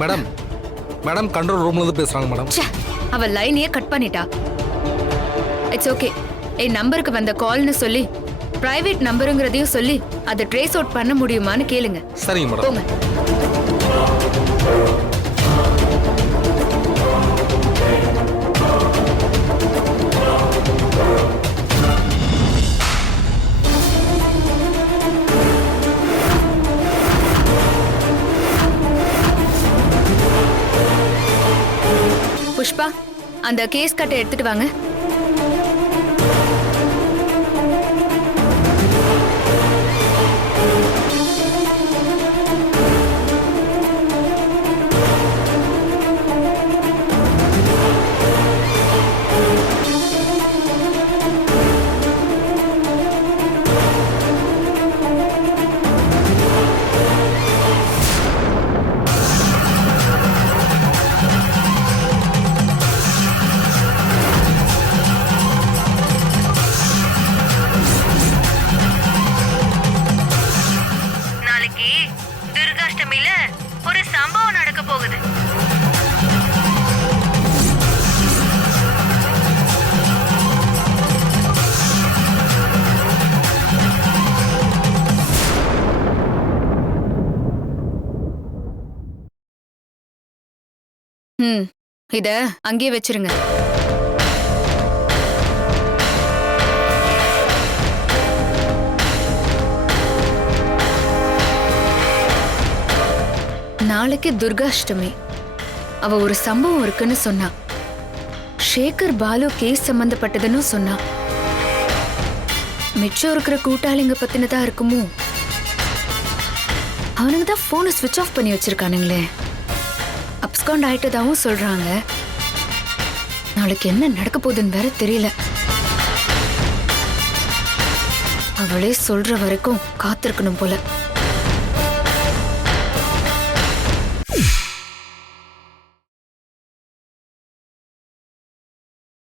Madam madam control ரூம்ல இருந்து பேசுறாங்க மேடம். ச்சே, அவ லைனையே கட் பண்ணிட்டா. It's okay. என் நம்பருக்கு வந்த கால்னு சொல்லி பிரைவேட் நம்பருங்கிறதையும் சொல்லி அதை ட்ரேஸ் அவுட் பண்ண முடியுமான்னு கேளுங்க. சரிங்க மேடம். போங்க. புஷ்பா, அந்த கேஸ் கட்டை எடுத்துட்டு வாங்க. ஒரு சம்பவம் நடக்க போகுது. இத அங்கேயே வச்சிருங்க. நாளைக்கு துர்காஷ்டமி. அவ ஒரு சம்பவம் இருக்குன்னு சொன்னா. சேகர் பாலு கேஸ் சம்பந்தப்பட்டதுன்னு சொன்னா. மிச்சம் இருக்கிற கூட்டாளிங்க பத்தினதா இருக்குமோ? அவனுங்க தான் போனை ஸ்விட்ச் ஆஃப் பண்ணி வச்சிருக்கானுங்களே. அப்ஸ்காண்ட் ஆயிட்டதாவும் சொல்றாங்க. நாளைக்கு என்ன நடக்க போகுதுன்னு வேற தெரியல. அவளே சொல்ற வரைக்கும் காத்திருக்கணும் போல.